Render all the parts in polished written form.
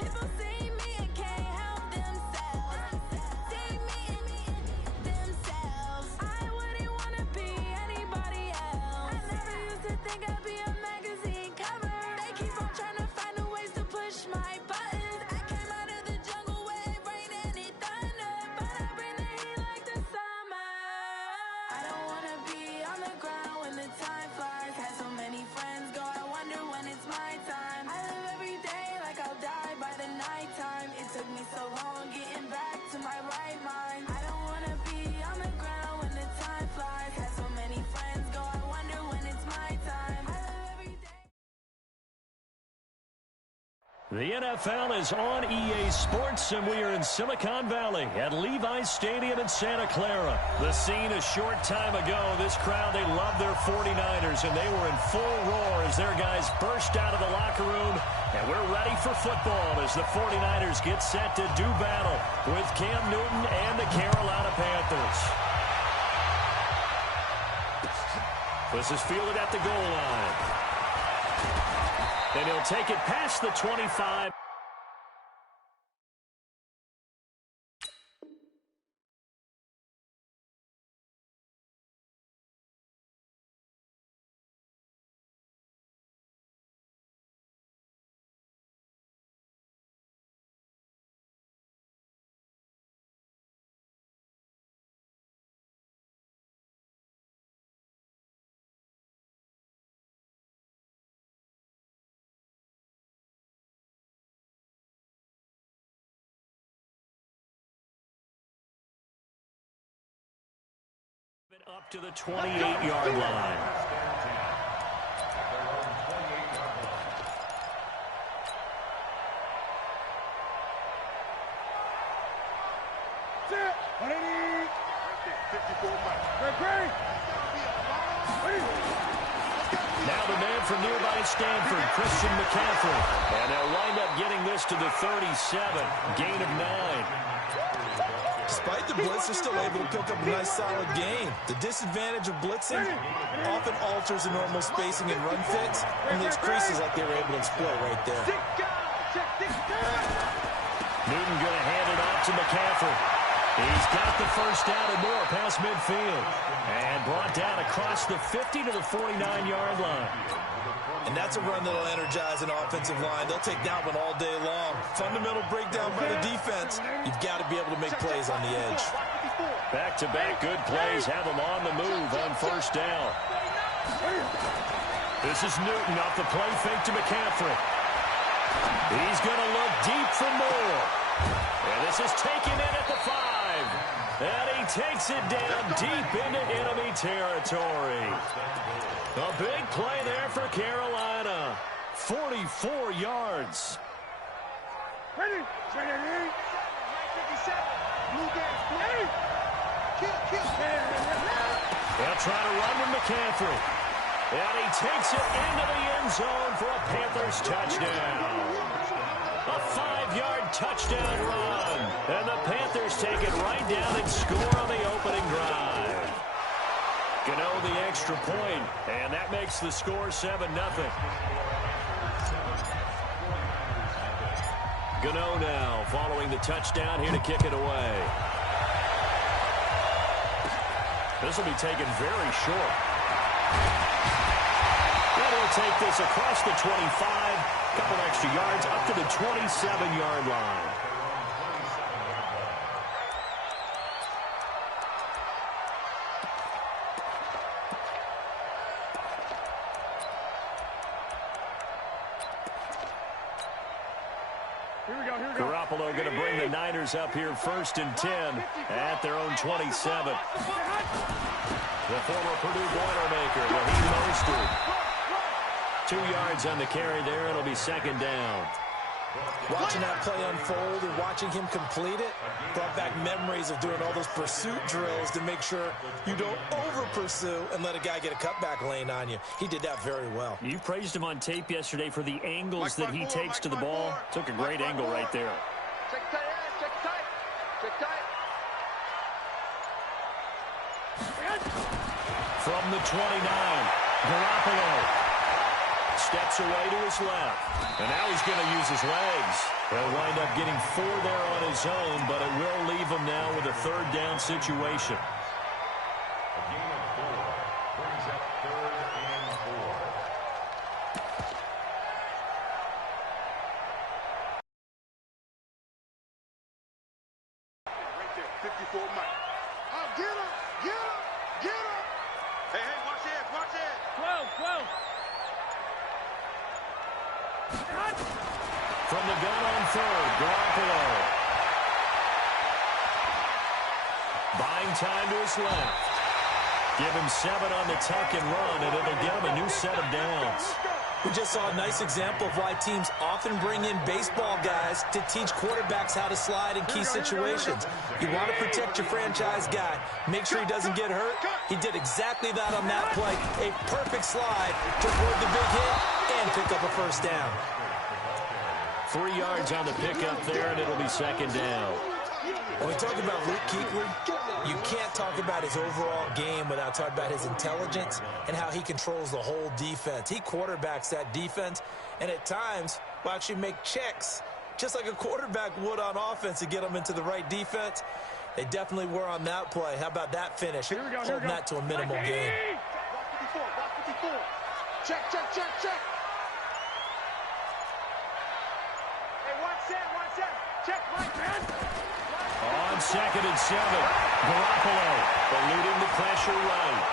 People see me and can't help themselves. See me and themselves. I wouldn't want to be anybody else. I never used to think I'd be a magazine cover. They keep on trying to find a ways to push my buttons. I came out of the jungle where it rained and it thunder, but I bring the heat like the summer. I don't want to be on the ground when the time flies. Had so many friends go, I wonder when it's my time. I live every day like I'll die by the nighttime. It took me so long getting back to my right mind. I don't want to be on the ground when the time flies. Had so many friends go, I wonder when it's my time. I live every day. The NFL is on EA Sports, and we are in Silicon Valley at Levi's Stadium in Santa Clara. The scene a short time ago, this crowd, they love their 49ers, and they were in full roar as their guys burst out of the locker room. And we're ready for football as the 49ers get set to do battle with Cam Newton and the Carolina Panthers. This is fielded at the goal line. And he'll take it past the 25. Up to the 28-yard line. Now the man from nearby Stanford, Christian McCaffrey. And they'll wind up getting this to the 37. Gain of 9. Despite the blitz, they're still able to pick up a nice solid gain. The disadvantage of blitzing often alters the normal spacing and run fits and leaves creases like they were able to exploit right there. Newton going to hand it off to McCaffrey. He's got the first down and more past midfield. And brought down across the 50 to the 49-yard line. And that's a run that'll energize an offensive line. They'll take that one all day long. Fundamental breakdown by the defense. You've got to be able to make plays on the edge. Back-to-back good plays have them on the move on first down. This is Newton off the play fake to McCaffrey. He's going to look deep for more. And this is taken in at the 5. And he takes it down deep into enemy territory. A big play there for Carolina. 44 yards. Ready? Ready? 57. Blue game. Kill. They'll try to run with McCaffrey. And he takes it into the end zone for a Panthers touchdown. A 5-yard touchdown run. And the Panthers take it right down and score on the opening drive. Gano the extra point, and that makes the score 7-0. Gano now following the touchdown here to kick it away. This will be taken very short. And he'll take this across the 25, couple extra yards up to the 27-yard line. Garoppolo going to bring the Niners up here 1st and 10 at their own 27. The former Purdue Boilermaker, Raheem Mostert. 2 yards on the carry there. It'll be 2nd down. Watching that play unfold and watching him complete it brought back memories of doing all those pursuit drills to make sure you don't over-pursue and let a guy get a cutback lane on you. He did that very well. You praised him on tape yesterday for the angles that he takes to the ball. Took a great angle right there. Check tight. From the 29, Garoppolo steps away to his left. And now he's going to use his legs. He'll wind up getting 4 there on his own, but it will leave him now with a third down situation. A gain of 4 brings up 3rd and 4. Right there, 54 Mike. Oh, get him, get him, get him. Hey, hey, watch this, watch this. 12. From the gun on 3rd, Garoppolo. Buying time to his left. Give him 7 on the tuck and run, and it'll give him a new set of downs. We just saw a nice example of why teams often bring in baseball guys to teach quarterbacks how to slide in key situations. You want to protect your franchise guy. Make sure he doesn't get hurt. He did exactly that on that play. A perfect slide to avoid the big hit and pick up a first down. 3 yards on the pickup there, and it'll be 2nd down. When we talk about Luke Kuechly, you can't talk about his overall game without talking about his intelligence and how he controls the whole defense. He quarterbacks that defense, and at times will actually make checks, just like a quarterback would on offense to get them into the right defense. They definitely were on that play. How about that finish? Holding that to a minimal gain. Block 54. Check. Hey, watch that. Check, right, man. On 2nd and 7, Garoppolo eluding the pressure right.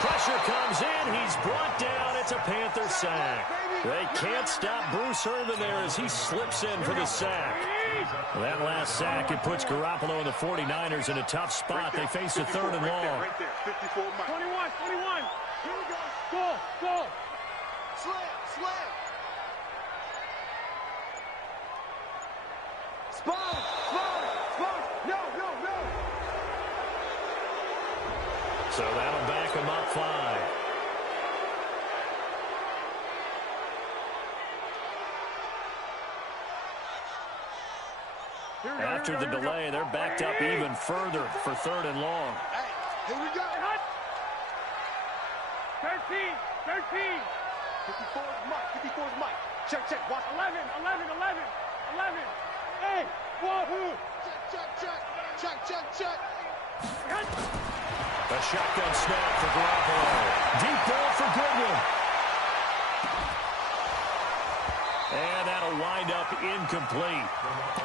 Pressure comes in. He's brought down. It's a Panther sack. They can't stop Bruce Irvin there as he slips in for the sack. That last sack, it puts Garoppolo and the 49ers in a tough spot. They face a 3rd and long. Right there, 54 Mike. 21. Here we go. Go. Slam. Spawn. No. So that'll back him up 5. After the delay, they're backed up even further for 3rd and long. Hey, here we go. 13. 54's Mike. Check. Watch. 11. Hey, wahoo. Check. A shotgun snap for Garoppolo. Deep ball for Goodwin. And that'll wind up incomplete.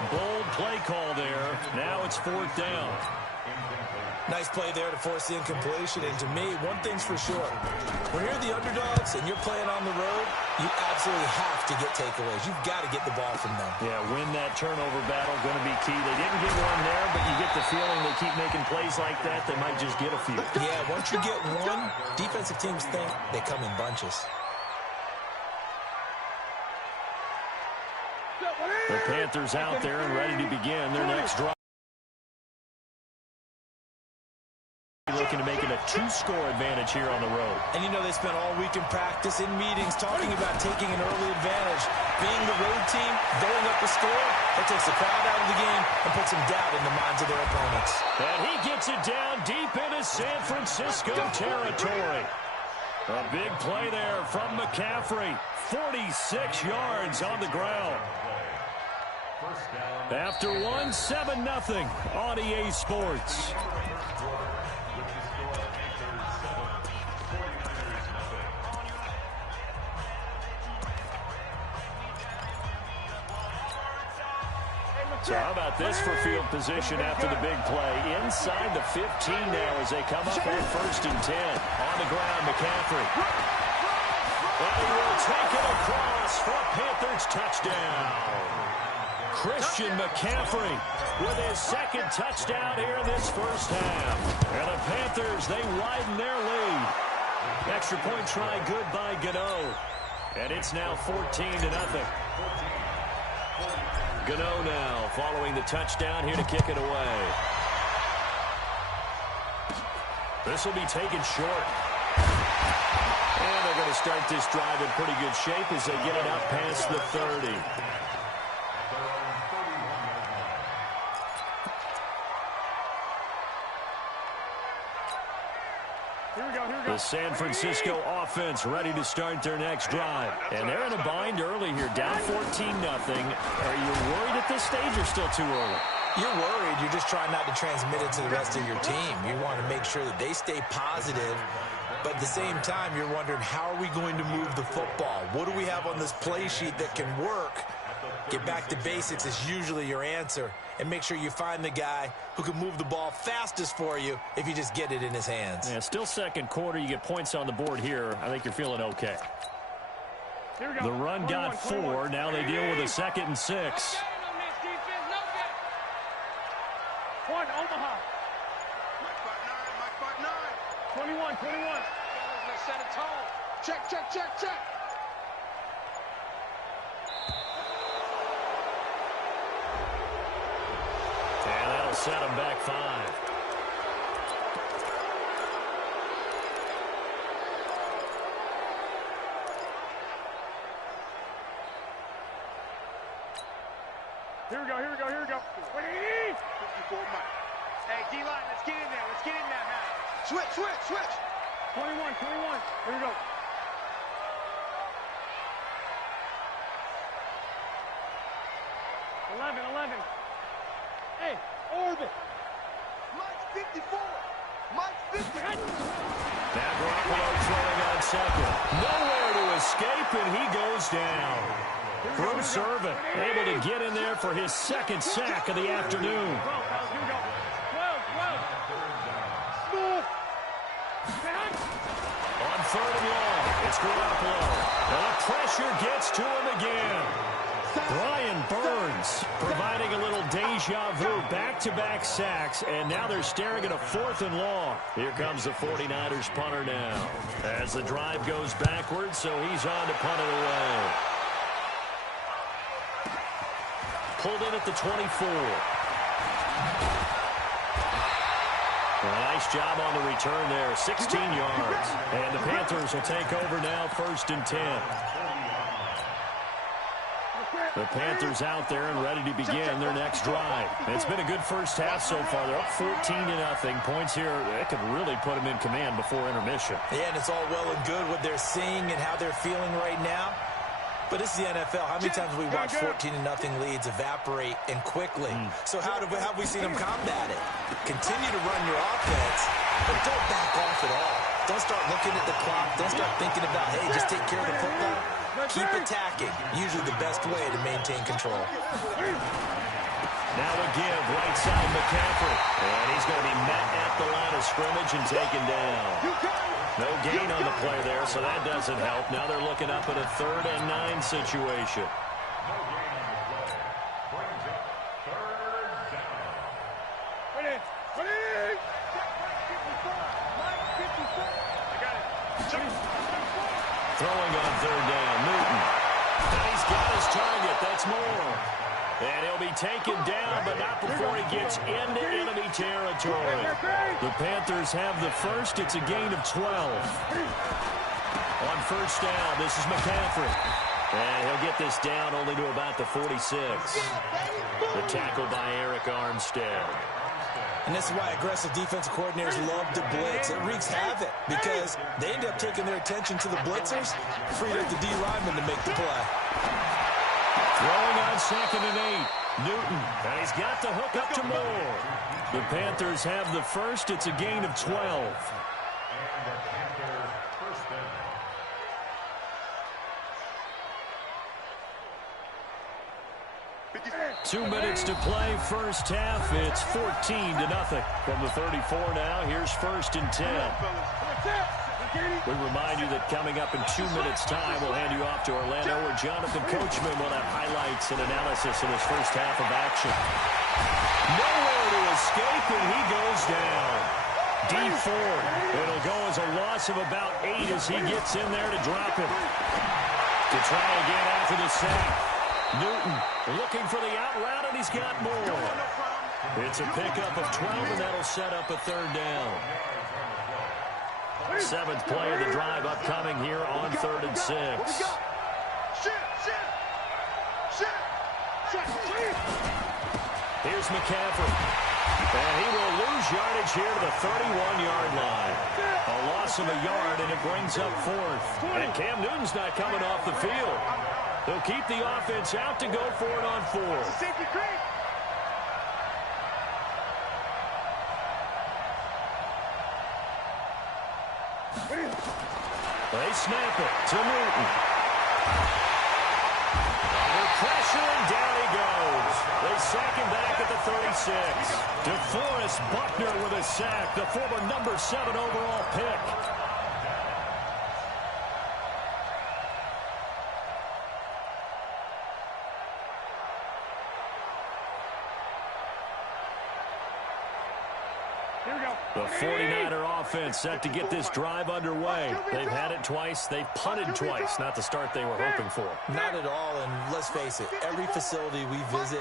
Bold play call there. Now it's 4th down. Nice play there to force the incompletion. And to me, one thing's for sure. When you're the underdogs and you're playing on the road, you absolutely have to get takeaways. You've got to get the ball from them. Yeah, win that turnover battle, going to be key. They didn't get one there, but you get the feeling they keep making plays like that, they might just get a few. Yeah, once you get one, defensive teams think they come in bunches. The Panthers out there and ready to begin their next drive. Looking to make it a 2-score advantage here on the road. And you know they spent all week in practice, in meetings, talking about taking an early advantage. Being the road team, going up the score, that takes the crowd out of the game and puts some doubt in the minds of their opponents. And he gets it down deep into San Francisco territory. A big play there from McCaffrey. 46 yards on the ground. After 7-0 on EA Sports. So how about this for field position after the big play? Inside the 15 now as they come up on 1st and 10. On the ground, McCaffrey. And he will take it across for a Panthers touchdown. Christian McCaffrey with his 2nd touchdown here in this first half. And the Panthers, they widen their lead. Extra point try good by Gano. And it's now 14-0. Gano now following the touchdown here to kick it away. This will be taken short. And they're going to start this drive in pretty good shape as they get it up past the 30. The San Francisco offense ready to start their next drive. And they're in a bind early here, down 14-0. Are you worried at this stage or still too early? You're worried. You're just trying not to transmit it to the rest of your team. You want to make sure that they stay positive. But at the same time, you're wondering, how are we going to move the football? What do we have on this play sheet that can work? Get back to basics is usually your answer. And make sure you find the guy who can move the ball fastest for you if you just get it in his hands. Yeah, still second quarter. You get points on the board here. I think you're feeling okay. The run got 4. Now they deal with a 2nd and 6. One, Omaha. Mike 5'9", 21. Let's set a tone. Check. And that'll set them back 5. Here we go. 54 Mike. Hey, D-line, let's get in there. Let's get in there now. Switch. 21. Here we go. Eleven. Hey, orbit. Mike's 54. Mike's 50. Now Garoppolo throwing on 2nd. Nowhere to escape, and he goes down. Bruce Irvin able to get in there for his 2nd sack of the afternoon. 12. On 3rd and long, it's Garoppolo. And the pressure gets to him again. Brian Burns providing a little deja vu, back-to-back sacks, and now they're staring at a 4th and long. Here comes the 49ers punter now. As the drive goes backwards, so he's on to punt it away. Pulled in at the 24. Nice job on the return there, 16 yards. And the Panthers will take over now, 1st and 10. The Panthers out there and ready to begin their next drive. It's been a good first half so far. They're up 14-0. Points here, that could really put them in command before intermission. Yeah, and it's all well and good what they're seeing and how they're feeling right now. But this is the NFL. How many times have we watched 14-0 leads evaporate and quickly? So how have we seen them combat it? Continue to run your offense, but don't back off at all. Don't start looking at the clock. Don't start thinking about, hey, just take care of the football. Keep attacking. Usually the best way to maintain control. Now a give, right side McCaffrey. And he's going to be met at the line of scrimmage and taken down. No gain on the play there, so that doesn't help. Now they're looking up at a 3rd and 9 situation. Throwing on 3rd down, Newton. And he's got his target, that's more. And he'll be taken down, but not before he gets into enemy territory. The Panthers have the first. It's a gain of 12. On 1st down, this is McCaffrey. And he'll get this down only to about the 46. The tackle by Eric Armstead. And this is why aggressive defensive coordinators love to blitz. It wreaks havoc because they end up taking their attention to the blitzers, freed up the D lineman to make the play. Throwing on 2nd and 8. Newton, and he's got the hook up to Moore. The Panthers have the first. It's a gain of 12. 2 minutes to play, first half. It's 14-0 from the 34 now. Here's 1st and 10. We remind you that coming up in 2 minutes' time, we'll hand you off to Orlando, where Jonathan Coachman will have highlights and analysis of his first half of action. Nowhere to escape, and he goes down. D4. It'll go as a loss of about 8 as he gets in there to drop it. To try again after the sack. Newton looking for the out route, and he's got more. It's a pickup of 12, and that'll set up a 3rd down. 7th play of the drive upcoming here on 3rd and 6. Here's McCaffrey. And he will lose yardage here to the 31-yard line. A loss of a yard, and it brings up fourth. And Cam Newton's not coming off the field. They'll keep the offense out to go for it on fourth. They snap it to Newton. Under pressure, and down he goes. They sack him back at the 36. DeForest Buckner with a sack, the former number 7 overall pick. The 49er offense set to get this drive underway. They've had it twice. They've punted twice. Not the start they were hoping for. Not at all, and let's face it, every facility we visit,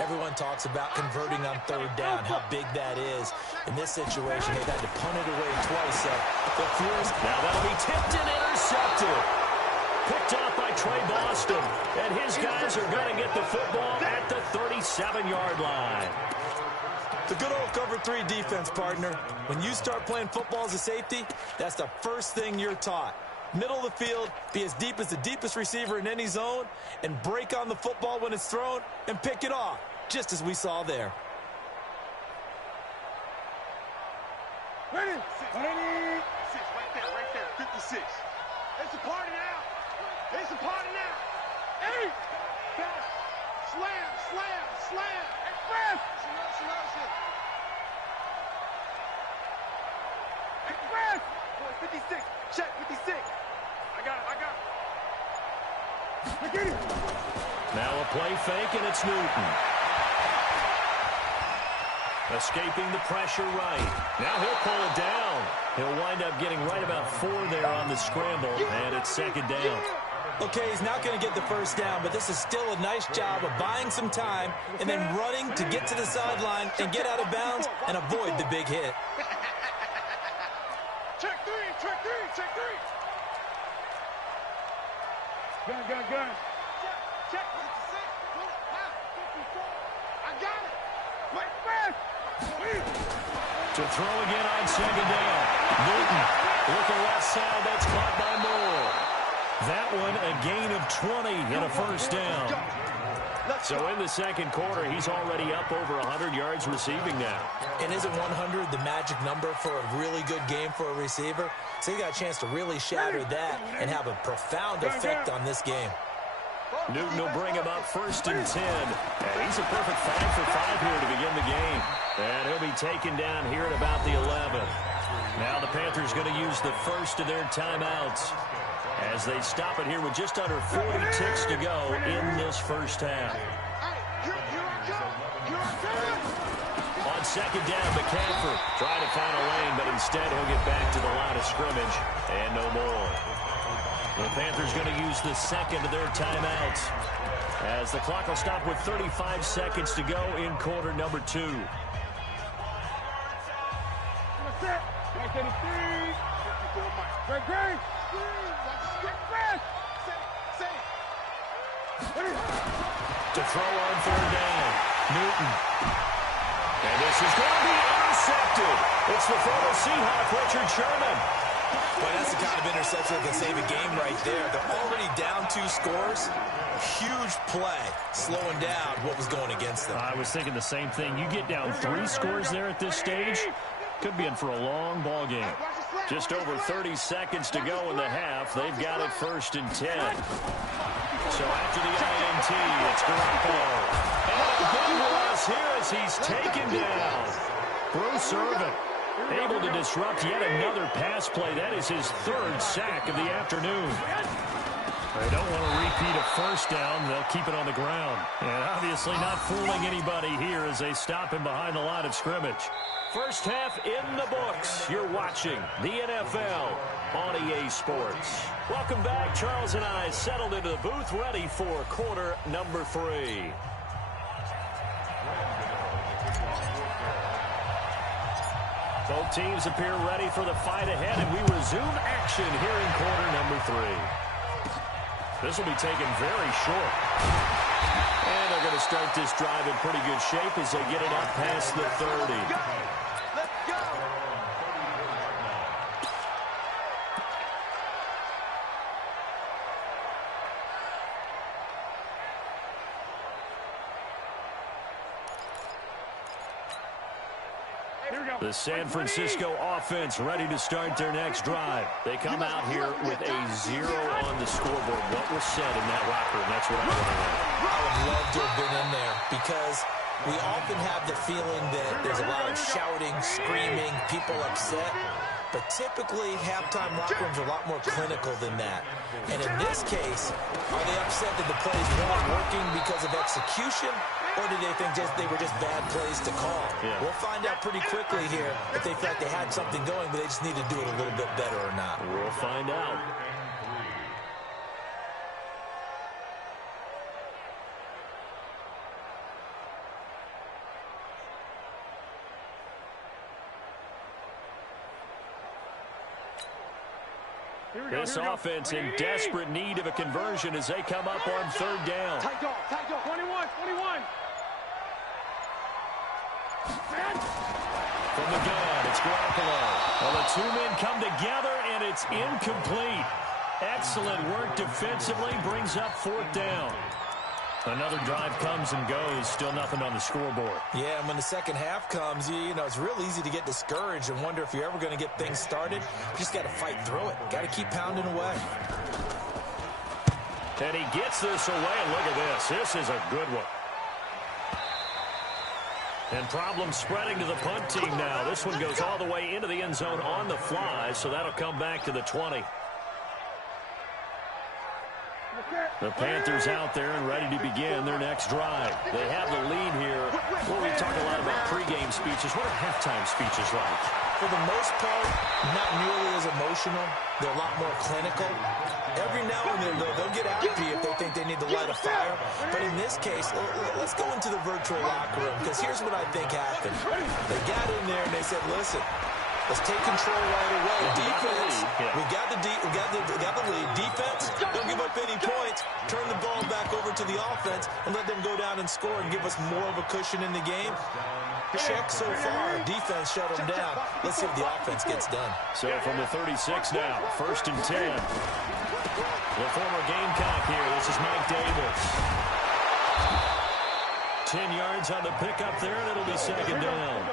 everyone talks about converting on third down, how big that is. In this situation, they've had to punt it away twice. They're furious. Now that'll be tipped and intercepted. Picked off by Trey Boston. And his guys are going to get the football at the 37-yard line. The good old cover 3 defense, partner. When you start playing football as a safety, that's the first thing you're taught. Middle of the field, be as deep as the deepest receiver in any zone, and break on the football when it's thrown and pick it off, just as we saw there. Ready? Ready? 6, right there, 56. It's a party now. It's a party now. 8. Slam, slam, slam. Express. Express. 56. Check 56. I got it. Now a play fake, and it's Newton. Escaping the pressure right. Now he'll pull it down. He'll wind up getting right about 4 there on the scramble, and it's second down. Okay, he's not going to get the first down, but this is still a nice job of buying some time and then running to get to the sideline and get out of bounds and avoid the big hit. Check 3, check 3, check 3. Gun. Check 56. Pull it back. 54. I got it. Wait, man. To throw again on second down. Newton looking left side. That's caught by Moore. That one a gain of 20 and a first down. So in the second quarter, he's already up over 100 yards receiving now. And isn't 100 the magic number for a really good game for a receiver? So he got a chance to really shatter that and have a profound effect on this game. Newton will bring him up first and 10. And he's a perfect 5 for 5 here to begin the game. And he'll be taken down here at about the 11. Now the Panthers going to use the first of their timeouts as they stop it here with just under 40 ticks to go in this first half. On second down, McCaffrey trying to find a lane, but instead he'll get back to the line of scrimmage and no more. The Panthers going to use the second of their timeouts as the clock will stop with 35 seconds to go in quarter number 2. To throw on third down, Newton. And this is going to be intercepted. It's the former Seahawk, Richard Sherman. But that's the kind of interception that can save a game right there. They're already down 2 scores. Huge play, slowing down what was going against them. I was thinking the same thing. You get down 3 scores there at this stage, could be in for a long ball game. Just over 30 seconds to go in the half. They've got it first and 10. So after the INT, it's Garoppolo. And a big loss here as he's taken down. Bruce Irvin able to disrupt yet another pass play. That is his 3rd sack of the afternoon. They don't want to repeat a first down. They'll keep it on the ground. And obviously not fooling anybody here as they stop him behind the line of scrimmage. First half in the books. You're watching the NFL on EA Sports. Welcome back. Charles and I settled into the booth ready for quarter number 3. Both teams appear ready for the fight ahead, and we resume action here in quarter number 3. This will be taken very short. And they're going to to start this drive in pretty good shape as they get it up past the 30. Let's go. The San Francisco offense ready to start their next drive. They come out here with a 0 on the scoreboard. What was said in that locker room? That's what I want to know. I would love to have been in there because we often have the feeling that there's a lot of shouting, screaming, people upset. But typically, halftime locker rooms are a lot more clinical than that. And in this case, are they upset that the plays weren't working because of execution? Or did they think they were just bad plays to call? Yeah. We'll find out pretty quickly here if they feel like they had something going, but they just need to do it a little bit better or not. We'll find out. This offense in desperate need of a conversion as they come up on 3rd down. Tight dog, 21, 21. From the gun, it's Garoppolo. Well, the two men come together, and it's incomplete. Excellent work defensively, brings up 4th down. Another drive comes and goes, still nothing on the scoreboard. Yeah, and when the second half comes, you know, it's real easy to get discouraged and wonder if you're ever going to get things started. You just got to fight through it. Got to keep pounding away. And he gets this away, and look at this. This is a good one. And problems spreading to the punt team now. This one goes all the way into the end zone on the fly, so that'll come back to the 20. The Panthers out there and ready to begin their next drive. They have the lead here. Well, we talk a lot about pregame speeches. What are halftime speeches like? For the most part, not nearly as emotional. They're a lot more clinical. Every now and then, though, they'll get after you if they think they need to light a fire. But in this case, let's go into the virtual locker room, because here's what I think happened. They got in there and they said, listen, let's take control right away. Defense, we got the lead. Defense, don't give up any points. Turn the ball back over to the offense and let them go down and score and give us more of a cushion in the game. Check so far. Defense shut them down. Let's see if the offense gets done. So from the 36 now, 1st and 10. The former Gamecock here. This is Mike Davis. 10 yards on the pickup there, and it'll be 2nd down.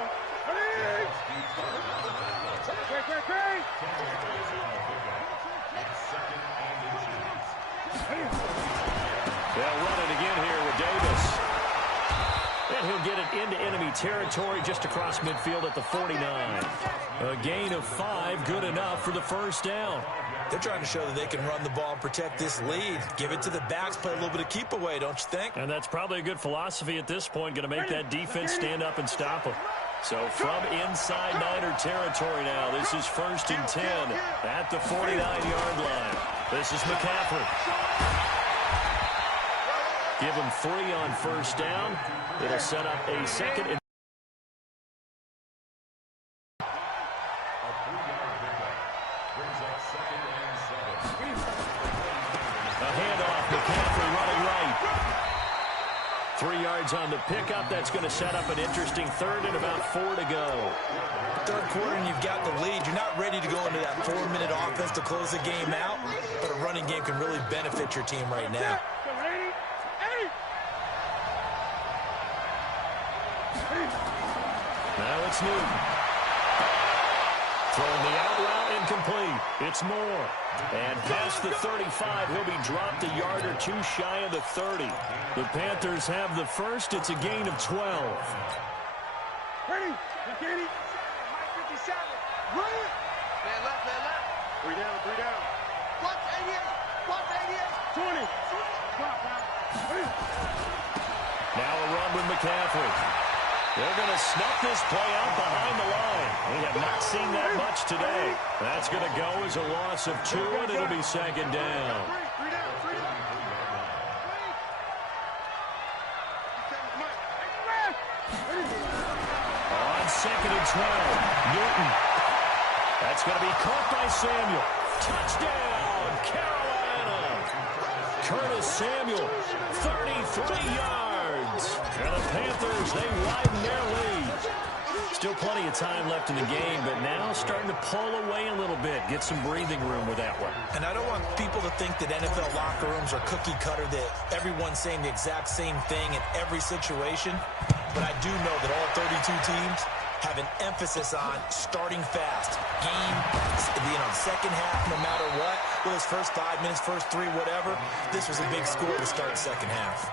They'll run it again here with Davis. And he'll get it into enemy territory just across midfield at the 49. A gain of 5, good enough for the 1st down. They're trying to show that they can run the ball and protect this lead. Give it to the backs, play a little bit of keep away, don't you think? And that's probably a good philosophy at this point, going to make that defense stand up and stop them. So from inside Niner territory now, this is 1st and 10 at the 49-yard line. This is McCaffrey. Give him 3 on 1st down. It'll set up a 2nd and a handoff. McCaffrey running right. 3 yards on the pickup. That's going to set up an interesting 3rd and about 4 to go. 3rd quarter and you've got the lead. You're not ready to go into that 4-minute offense to close the game out, but a running game can really benefit your team right now. Now it's Newton. Throwing the out route incomplete. It's Moore. And past the 35, he'll be dropped a yard or 2 shy of the 30. The Panthers have the 1st. It's a gain of 12. Ready? Ready? 57. Run it. Man left, man left. 3 down, 3 down. Watch 88. 20. Drop now. Now a run with McCaffrey. They're going to snuff this play out behind the line. We have not seen that much today. That's going to go as a loss of 2, and it'll be 2nd down. 3 down, 3 down. On 2nd and 12, Newton. That's going to be caught by Samuel. Touchdown, Carolina. Curtis Samuel, 33 yards. Chargers, they widen their lead. Still plenty of time left in the game, but now starting to pull away a little bit. Get some breathing room with that one. And I don't want people to think that NFL locker rooms are cookie cutter, that everyone's saying the exact same thing in every situation. But I do know that all 32 teams have an emphasis on starting fast. Game, second half, no matter what. Whether it's first 5 minutes, first 3, whatever. This was a big score to start the second half.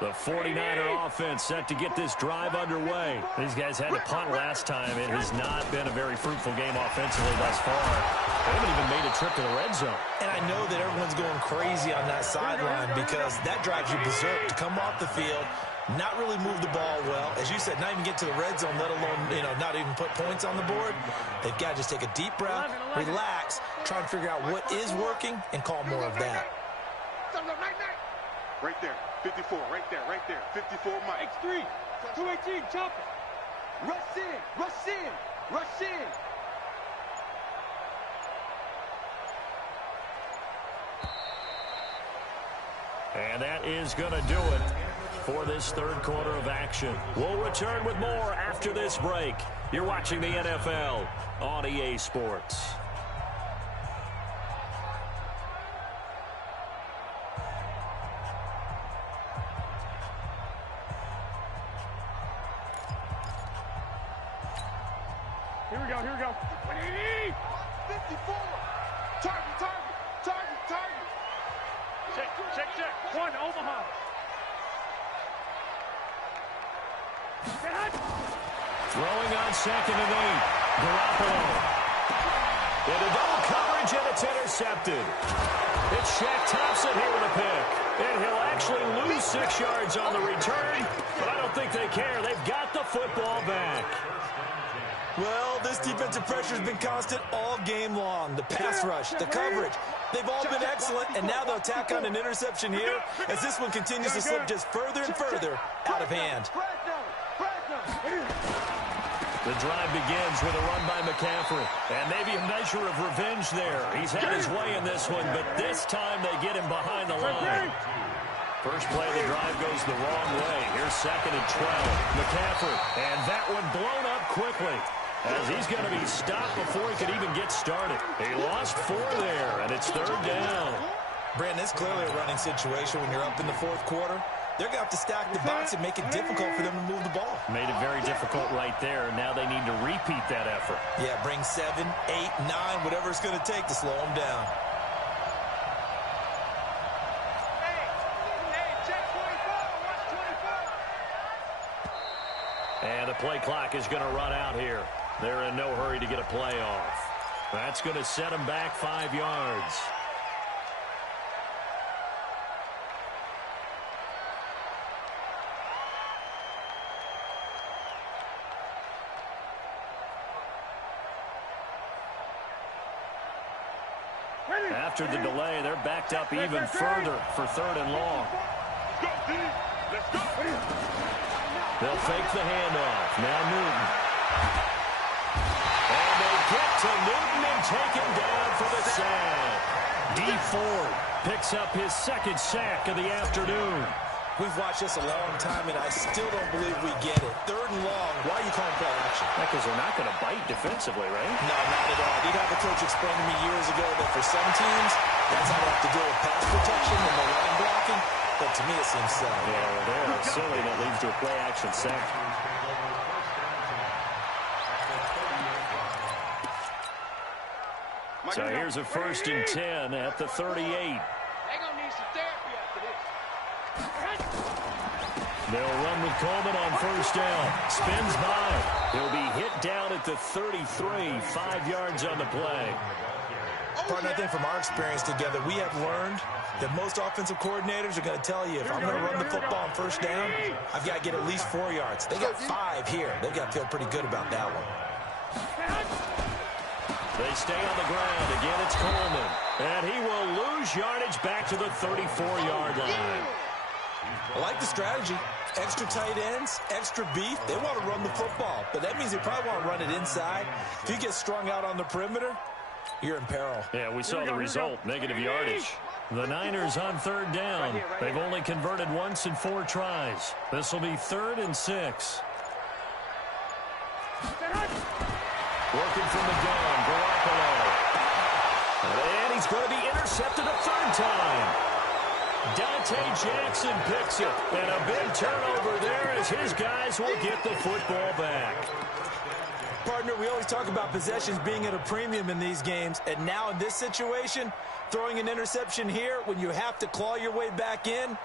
The 49er offense set to get this drive underway. These guys had to punt last time. It has not been a very fruitful game offensively thus far. They haven't even made a trip to the red zone. And I know that everyone's going crazy on that sideline because that drives you berserk to come off the field, not really move the ball well. As you said, not even get to the red zone, let alone, not even put points on the board. They've got to just take a deep breath, relax, try and figure out what is working, and call more of that. Right there, 54, right there, 54, Mike. X3, 218, chop it. Rush in, rush in, rush in. And that is going to do it for this third quarter of action. We'll return with more after this break. You're watching the NFL on EA Sports. Here we go. 180. 54. Target. Check. One, Omaha. Throwing on 2nd and 8. Garoppolo. Into double coverage, and it's intercepted. It's Shaq Thompson here with a pick. And he'll actually lose 6 yards on the return, but I don't think they care. They've got the football back. Well, this defensive pressure has been constant all game long. The pass rush, the coverage, they've all been excellent, and now they'll tack on an interception here as this one continues to slip just further and further out of hand. The drive begins with a run by McCaffrey, and maybe a measure of revenge there. He's had his way in this one, but this time they get him behind the line. First play of the drive goes the wrong way. Here's 2nd and 12. McCaffrey, and that one blown up quickly, as he's going to be stopped before he could even get started. He lost 4 there, and it's 3rd down. Brandon, it's clearly a running situation when you're up in the 4th quarter. They're going to have to stack the box and make it difficult for them to move the ball. Made it very difficult right there. Now they need to repeat that effort. Yeah, bring 7, 8, 9, whatever it's going to take to slow them down. And the play clock is going to run out here. They're in no hurry to get a play off. That's going to set them back 5 yards. After the delay, they're backed up even further for 3rd and long. Let's go. They'll fake the handoff. Now Newton. And they get to Newton and take him down for the sack. Dee Ford picks up his 2nd sack of the afternoon. We've watched this a long time, and I still don't believe we get it. 3rd and long. Why are you calling play action? Because they're not going to bite defensively, right? No, not at all. Did have a coach explain to me years ago that for some teams, that's how they have to deal with pass protection and the line blocking. But to me, it seems silly. Yeah, well, they're silly. That leads to a play-action sack. So here's a 1st and 10 at the 38. They're going to need some therapy after this. They'll run with Coleman on 1st down. Spins by. He'll be hit down at the 33. 5 yards on the play. Partner, I think from our experience together, we have learned that most offensive coordinators are going to tell you, if I'm going to run the football on 1st down, I've got to get at least 4 yards. They got 5 here. They've got to feel pretty good about that one. They stay on the ground. Again, it's Coleman. And he will lose yardage back to the 34-yard line. I like the strategy. Extra tight ends, extra beef. They want to run the football, but that means they probably want to run it inside. If you get strung out on the perimeter, you're in peril. Yeah, we saw the result, negative yardage. The Niners on third down. They've only converted once in 4 tries. This will be 3rd and 6. Working from the gun, Garoppolo. And he's going to be intercepted a 3rd time. Dante Jackson picks it. And a big turnover there as his guys will get the football back. Partner, we always talk about possessions being at a premium in these games. And now in this situation, throwing an interception here when you have to claw your way back in,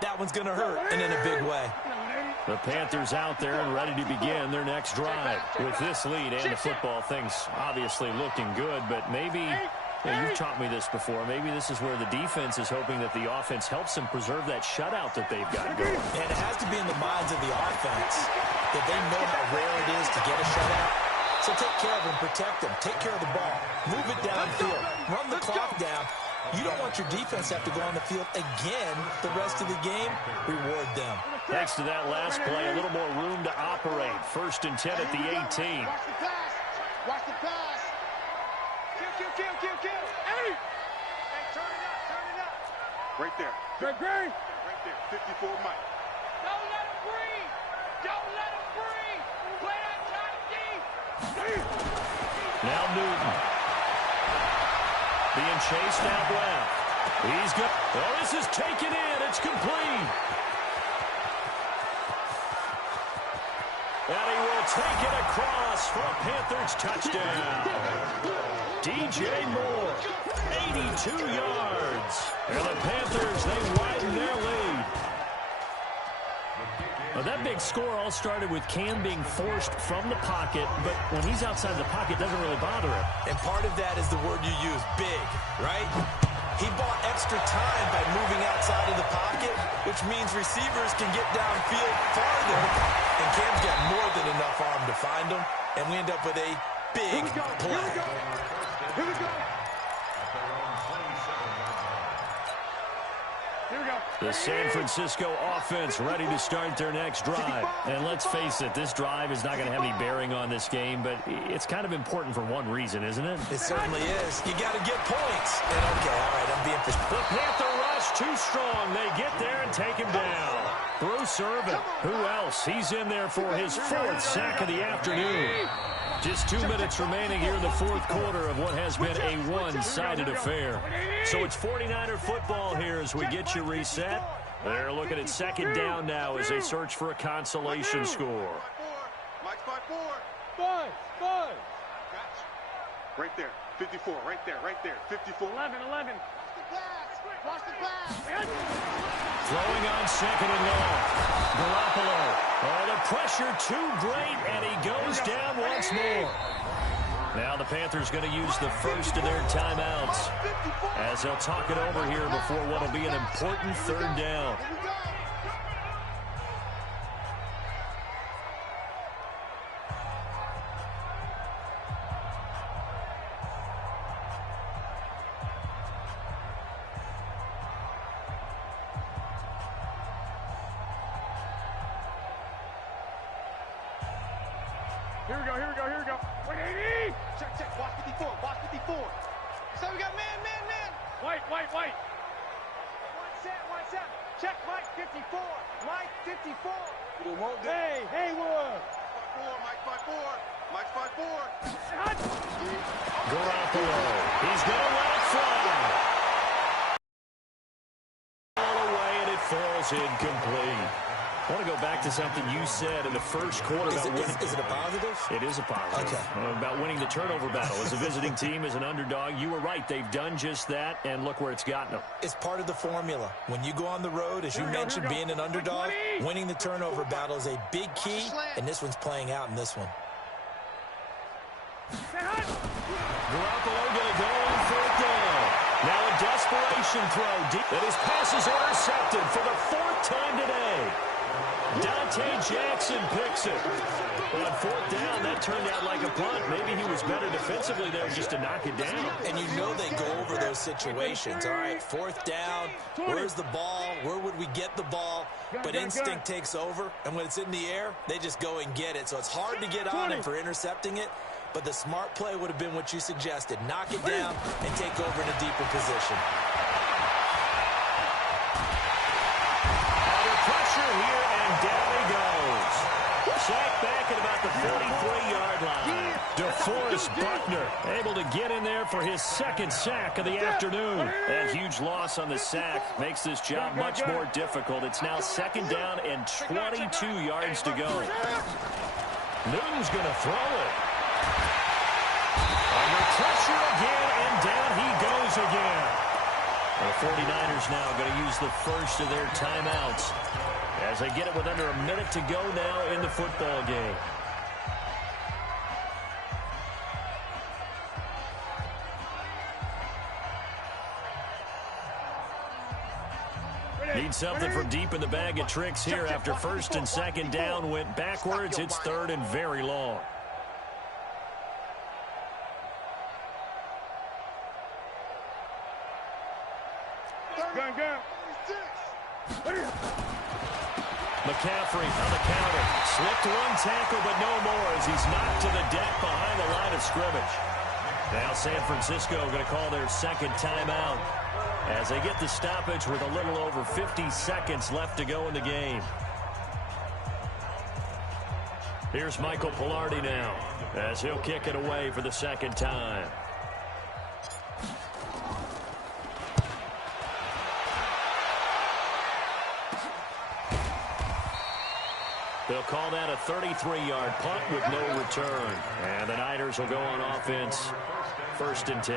that one's going to hurt, and in a big way. The Panthers out there and ready to begin their next drive. With this lead and the football, things obviously looking good, but maybe, you've taught me this before, maybe this is where the defense is hoping that the offense helps them preserve that shutout that they've got going. And it has to be in the minds of the offense that they know how rare it is to get a shutout. So take care of them, protect them, take care of the ball, move it downfield, run the clock down. You don't want your defense to have to go on the field again the rest of the game. Reward them. Thanks to that last play, a little more room to operate. 1st and 10 at the 18. Watch the pass. Watch the pass. Kill. Hey, turn it up. Right there. Great. Right there. 54 Mike. Don't let him breathe. Play that time deep. Now Newton. Being chased out left. He's got. Oh, this is taken in. It's complete. And he will take it across for a Panthers touchdown. DJ Moore, 82 yards. And the Panthers, they widen their lead. Well, that big score all started with Cam being forced from the pocket, but when he's outside the pocket, it doesn't really bother him. And part of that is the word you use, big, right? He bought extra time by moving outside of the pocket, which means receivers can get downfield farther, and Cam's got more than enough arm to find him, and we end up with a big play. Here we go. The San Francisco offense ready to start their next drive. And let's face it, this drive is not going to have any bearing on this game, but it's kind of important for one reason, isn't it? It certainly is. You got to get points. And okay, all right, I'm being The Panther rush too strong. They get there and take him down. Through Servant. Who else? He's in there for his 4th sack of the afternoon. Just 2 minutes remaining here in the 4th quarter of what has been a one-sided affair. So it's 49er football here as we get you reset. They're looking at 2nd down now as they search for a consolation score. Mike's 5-4. 5. Right there. 54. Right there. 54. 11. Watch the pass. Throwing on 2nd and long. Garoppolo. Oh, the pressure too great, and he goes down once more. Now the Panthers going to use the first of their timeouts as they'll talk it over here before what will be an important 3rd down. Here we go. 180. Check. Watch 54. So we got man. White. One set. Check Mike 54. Hey, Haywood. 5-4. Mike's 5-4. Garoppolo. He's going to let it fly. All away, and it falls incomplete. I want to go back to something you said in the 1st quarter. Is it a positive? It is a positive. Okay. About winning the turnover battle. As a visiting team, as an underdog, you were right. They've done just that, and look where it's gotten them. It's part of the formula. When you go on the road, as you mentioned, being an underdog, winning the turnover battle is a big key, and this one's playing out in this one. Garoppolo going to go on 4th down. Now a desperation throw deep. And his pass is intercepted for the 4th time today. Dante Jackson picks it. But on 4th down, that turned out like a punt. Maybe he was better defensively there just to knock it down. And you know they go over those situations. All right, 4th down, where's the ball? Where would we get the ball? But instinct takes over, and when it's in the air, they just go and get it. So it's hard to get on him for intercepting it. but the smart play would have been what you suggested. Knock it down and take over in a deeper position. Under pressure here, and down he goes. Sacked back at about the 43-yard line. DeForest Buckner able to get in there for his second sack of the afternoon. That huge loss on the sack makes this job much more difficult. It's now second down and 22 yards to go. Newton's going to throw it. Under pressure again, and down he goes again. The 49ers now going to use the first of their timeouts as they get it with under a minute to go now in the football game. Need something from deep in the bag of tricks here after first and second down went backwards. It's third and very long. McCaffrey on the counter. Slipped one tackle, but no more as he's knocked to the deck behind the line of scrimmage. Now San Francisco going to call their second timeout as they get the stoppage with a little over 50 seconds left to go in the game. Here's Michael Pilardi now as he'll kick it away for the second time. They'll call that a 33-yard punt with no return. And the Niners will go on offense, first and 10.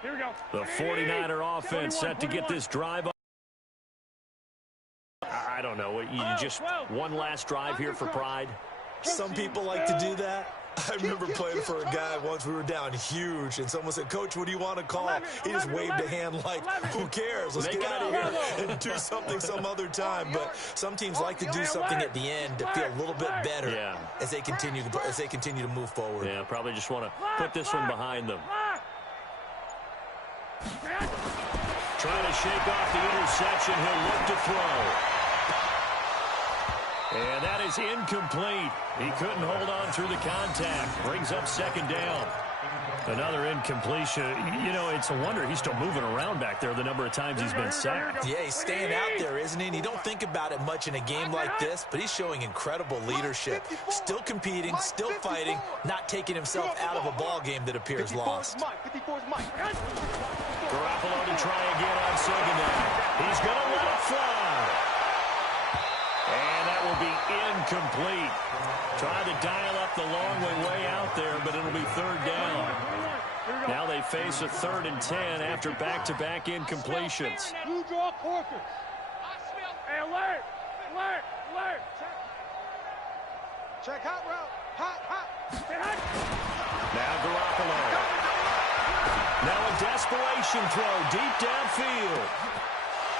Here we go. The 49er offense set to get this drive up. I don't know. You just one last drive here for pride. Some people like to do that. I remember playing for a guy once. We were down huge, and someone said, "Coach, what do you want to call?" He just waved a hand like, "Who cares? Let's get out of here and do something some other time." But some teams like to do something at the end to feel a little bit better as they continue to move forward. Yeah, probably just want to put this one behind them. Trying to shake off the interception. He'll look to throw. And that is incomplete. He couldn't hold on through the contact. Brings up second down. Another incompletion. You know, it's a wonder he's still moving around back there the number of times he's been sacked. Yeah, he's staying out there, isn't he? And you don't think about it much in a game like this, but he's showing incredible leadership. Still competing, still fighting, not taking himself out of a ball game that appears lost. 54's Mike. Garoppolo to try again on second down. He's going to let it fly. And that will be incomplete. Trying to dial up the long way out there, but it'll be third down. Now they face a 3rd and 10 after back-to-back incompletions. You draw Corker. Hey, alert! Alert! Alert! Check hot route. Hot. Now Garoppolo. Now a desperation throw deep downfield.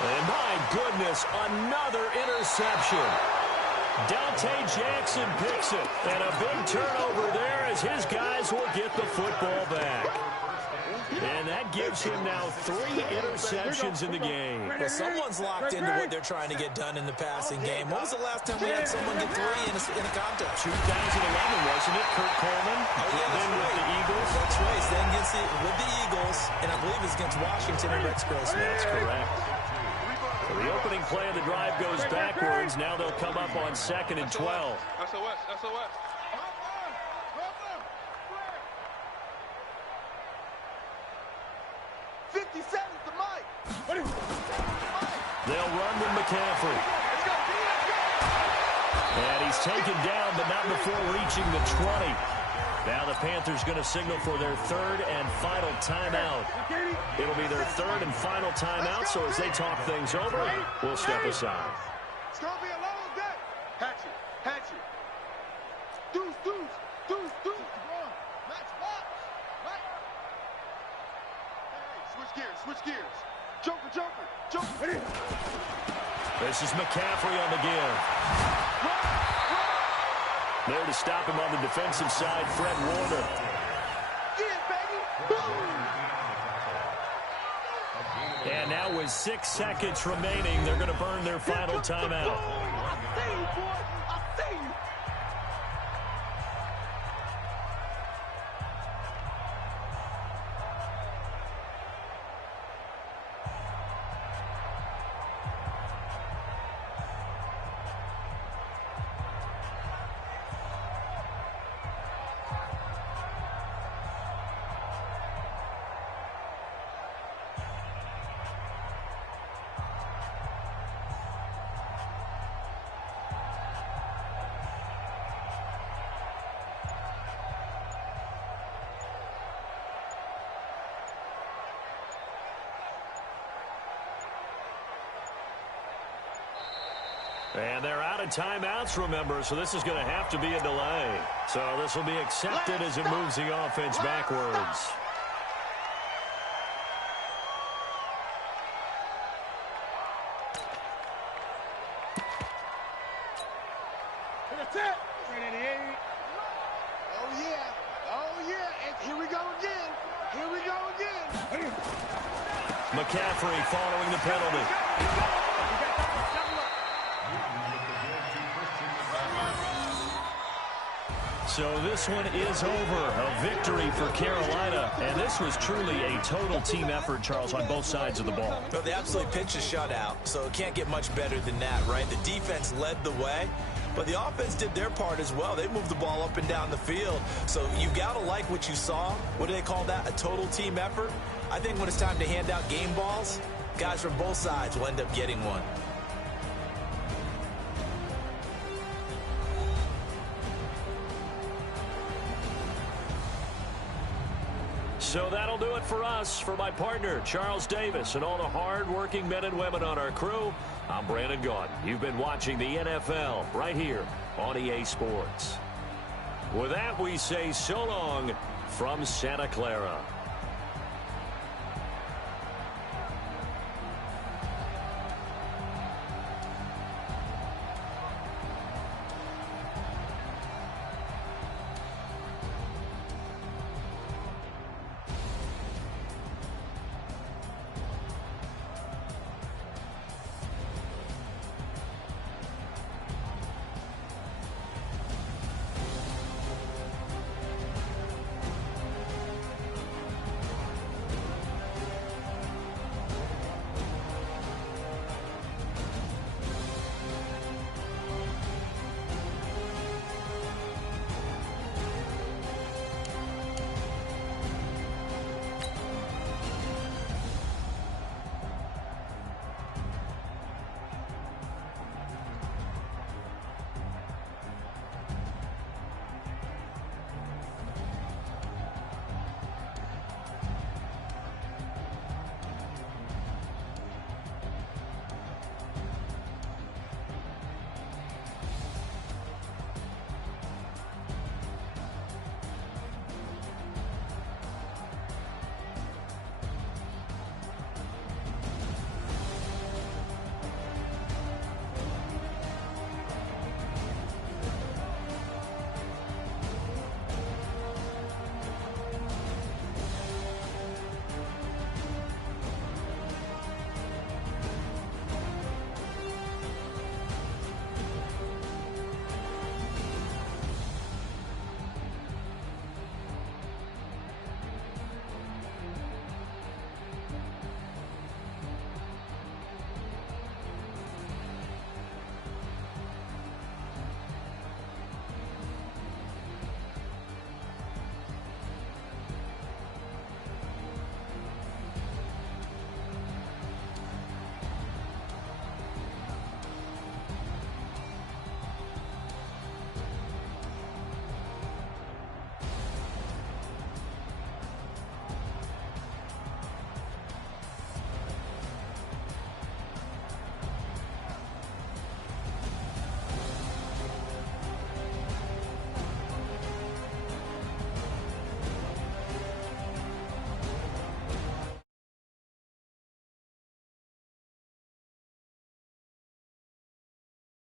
And my goodness, another interception. Dante Jackson picks it. And a big turnover there as his guys will get the football back. And that gives him now 3 interceptions in the game. Well, someone's locked into what they're trying to get done in the passing game. When was the last time we had someone get 3 in a contest? 2011, wasn't it? Kurt Coleman. Oh, yeah, then with the Eagles. That's right. Then with the Eagles, and I believe it's against Washington and Rex Grossman. That's correct. So the opening play of the drive goes backwards. Now they'll come up on 2nd and 12. SOS. 57 to Mike. They'll run with McCaffrey. And he's taken down, but not before reaching the 20. Now the Panthers going to signal for their 3rd and final timeout. It'll be their 3rd and final timeout, so as they talk things over, we'll step aside. It's going to be a long day. Hatchet. Deuce. Match box. Right. Hey, switch gears. Joker. This is McCaffrey on the give. There to stop him on the defensive side, Fred Warner. Get it, baby. Boom. And now now with 6 seconds remaining. They're going to burn their final timeout. I see you, boy. I see you. And they're out of timeouts, remember, so this is going to have to be a delay. So this will be accepted as it moves the offense backwards. That's it. 388. Oh, yeah. Oh, yeah. And here we go again. Here we go again. McCaffrey following the penalty. So this one is over. A victory for Carolina. And this was truly a total team effort, Charles, on both sides of the ball. Well, they absolutely pitched a shutout, so it can't get much better than that, right? The defense led the way, but the offense did their part as well. They moved the ball up and down the field. So you got to like what you saw. What do they call that? A total team effort? I think when it's time to hand out game balls, guys from both sides will end up getting one. So that'll do it for us. For my partner, Charles Davis, and all the hard-working men and women on our crew, I'm Brandon Gaudin. You've been watching the NFL right here on EA Sports. With that, we say so long from Santa Clara.